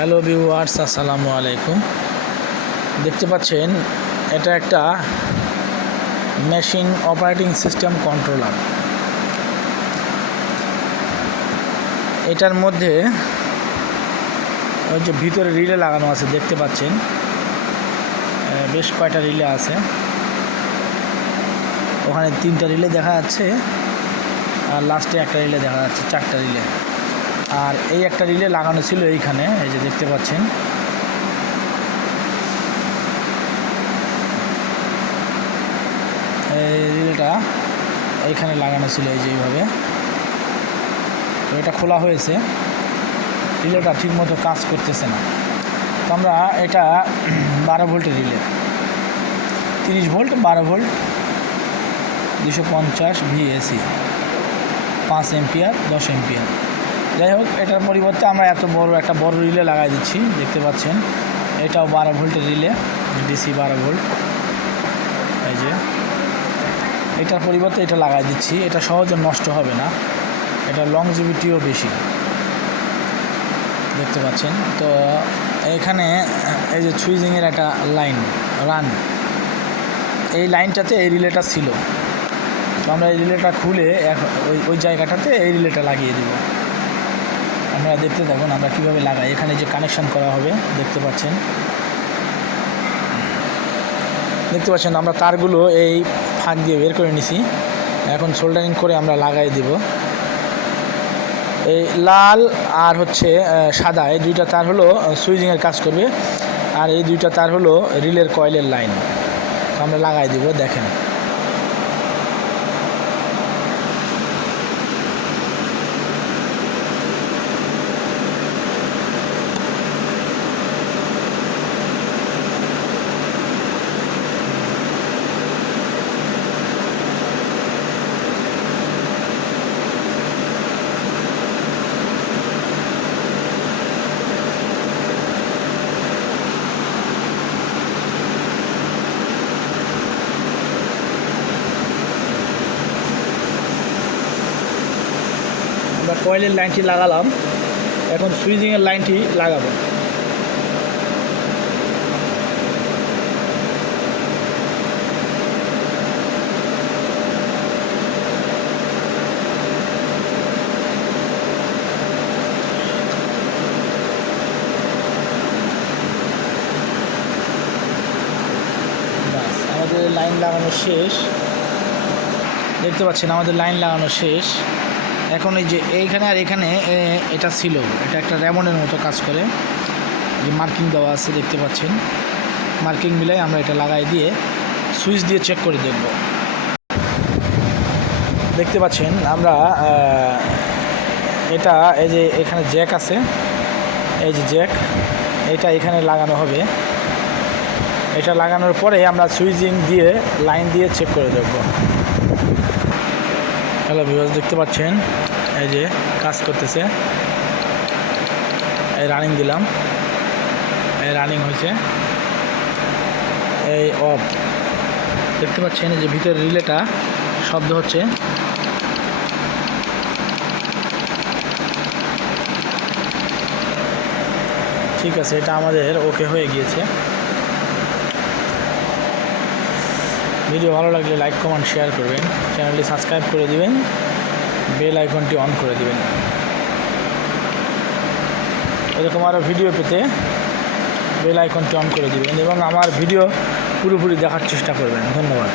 Hello viewers, আসসালামু আলাইকুম। দেখতে পাচ্ছেন এটা একটা মেশিন অপারেটিং সিস্টেম কন্ট্রোলার। এটার মধ্যে ওই যে ভিতরে রিলে লাগানো আছে, দেখতে পাচ্ছেন বেশ কয়টা রিলে আছে। ওখানে 3টা রিলে দেখা যাচ্ছে আর লাস্টে একটা রিলে দেখা যাচ্ছে, 4টা রিলে। আর এই একটা রিলে লাগানো ছিল এইখানে, এই যে দেখতে পাচ্ছেন। এই রিলেটা এইখানে লাগানো ছিল, এই যে এইভাবে। তো এটা খোলা হয়েছে, রিলেটা ঠিকমতো কাজ করতেছে না। তো আমরা এটা 12 ভোল্টের relay, 30 volt, 12 volt, 250 VAC, 5 ampere, 10 ampere. যাই হোক, এটার পরিবর্তে আমরা এত একটা বড় রিলে লাগাই দিচ্ছি। দেখতে পাচ্ছেন এটাও 12 ভোল্টের রিলে, ডিসি 12 ভোল্ট। এই যে এটার পরিবর্তে এটা লাগাই দিচ্ছি। এটা সহজে নষ্ট হবে না, এটা লংজিভিটিও বেশি, দেখতে পাচ্ছেন। তো এখানে এই যে সুইচিংয়ের একটা লাইন রান, এই লাইনটাতে এই রিলেটা ছিল। তো আমরা এই রিলেটা খুলে ওই জায়গাটাতে এই রিলেটা লাগিয়ে দেব। আমরা দেখতে থাকুন আমরা কীভাবে লাগাই। এখানে যে কানেকশান করা হবে, দেখতে পাচ্ছেন আমরা তারগুলো এই ফাঁক দিয়ে বের করে নিছি। এখন সোল্ডারিং করে আমরা লাগাই দিব। এই লাল আর হচ্ছে সাদা, এই 2টা তার হলো সুইচিংয়ের কাজ করবে, আর এই 2টা তার হলো রিলের কয়েলের লাইন। আমরা লাগাই দিব, দেখেন। আমরা কয়েলের লাইনটি লাগালাম, এখন সুইচিংয়ের লাইনটি লাগাবো। আমাদের লাইন লাগানো শেষ, দেখতে পাচ্ছেন আমাদের লাইন লাগানো শেষ। এখন এই যে এইখানে আর এখানে এটা ছিল, এটা একটা রেমনের মতো কাজ করে, যে মার্কিং দেওয়া আছে, দেখতে পাচ্ছেন। মার্কিং মিলাই আমরা এটা লাগাই দিয়ে সুইচ দিয়ে চেক করে দেখব। দেখতে পাচ্ছেন আমরা এটা এই যে এখানে জ্যাক আছে, এই যে জ্যাক, এটা এখানে লাগানো হবে। এটা লাগানোর পরে আমরা সুইচিং দিয়ে লাইন দিয়ে চেক করে দেখব। হ্যালো ভিউয়ার্স, দেখতে পাচ্ছেন এই যে কাজ করতেছে। এই রানিং দিলাম, এই রানিং হয়েছে, এই অফ। দেখতে পাচ্ছেন এই যে ভিতরে রিলেটা শব্দ হচ্ছে। ঠিক আছে, এটা আমাদের ওকে হয়ে গিয়েছে। ভিডিও ভালো লাগলে লাইক, কমেন্ট, শেয়ার করবেন। চ্যানেলটি সাবস্ক্রাইব করে দিবেন, বেল আইকনটি অন করে দিবেন। এরকম আরও ভিডিও পেতে বেল আইকনটি অন করে দিবেন এবং আমার ভিডিও পুরোপুরি দেখার চেষ্টা করবেন। ধন্যবাদ।